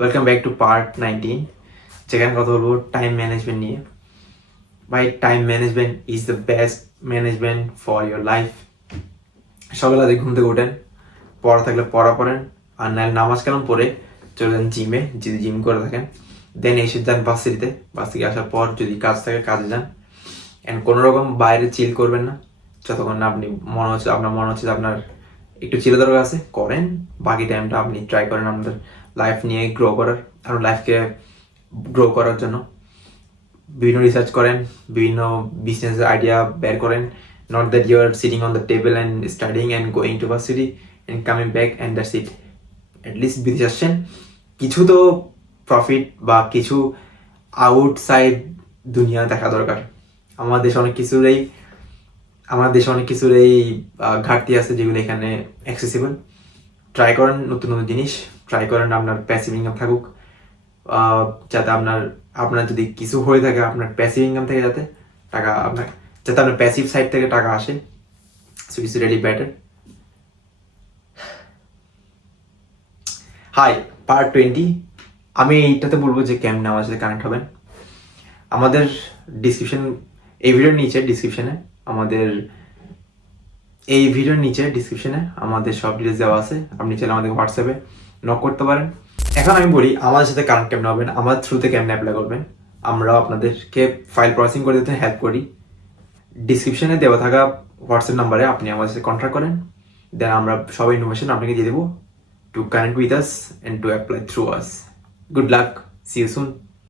Welcome back to part 19, যেখানে কথা বলবো টাইম ম্যানেজমেন্ট নিয়ে। ভাই, time management is the best management for your life. সকালে আগে ঘুম থেকে ওঠেন, পড়া থাকলে পড়া পড়েন, আর নাহলে নামাজ কালাম পড়ে চলে যান জিমে, যদি জিম করে থাকেন। দেন এসে যান ভার্সিটিতে, ভার্সিটি আসার পর যদি কাজ থাকে কাজে যান। অ্যান্ড কোনো রকম বাইরে চিল করবেন না যতক্ষণ না আপনি আপনার মনে হচ্ছে যে আপনার একটু চিল দরকার আছে, করেন। বাকি টাইমটা আপনি ট্রাই করেন আমাদের লাইফ নিয়ে গ্রো করার, আপনার লাইফকে গ্রো করার জন্য বিভিন্ন রিসার্চ করেন, বিভিন্ন বিজনেসের আইডিয়া বের করেন। Not that you are sitting on the table and studying and going to varsity and coming back and that's it. At least বিদেশ আসছেন, কিছু তো প্রফিট বা কিছু আউটসাইড দুনিয়া দেখা দরকার। আমাদের দেশে অনেক কিছুরই ঘাটতি আছে যেগুলো এখানে অ্যাক্সেসিবল। ট্রাই করেন নতুন নতুন জিনিস, ট্রাই করেন আপনার প্যাসিভ ইনকাম থাকুক, যাতে আপনার যদি কিছু হয়ে থাকে আপনার প্যাসিভ ইনকাম থেকে যাতে আপনার প্যাসিভ সাইড থেকে টাকা আসে। So it's really better. Hi, part 20। আমি এইটাতে বলবো যে কেমন আমার সাথে কানেক্ট হবেন। আমাদের এই ভিডিওর নিচে ডিসক্রিপশনে আমাদের সব ডিটেলস দেওয়া আছে। আপনি চাইলে আমাদের হোয়াটসঅ্যাপে নক করতে পারেন। এখন আমি বলি আমাদের সাথে কানেক্ট কেমন হবেন, আমার থ্রুতে কেমন অ্যাপ্লাই করবেন। আমরা আপনাদেরকে ফাইল প্রসেসিং করে দিতে হেল্প করি। ডিসক্রিপশনে দেওয়া থাকা হোয়াটসঅ্যাপ নাম্বারে আপনি আমাদের সাথে কন্ট্যাক্ট করেন, দেন আমরা সব ইনফরমেশন আপনাকে দিয়ে দেবো to connect with us and to apply through us. Good luck, see you soon.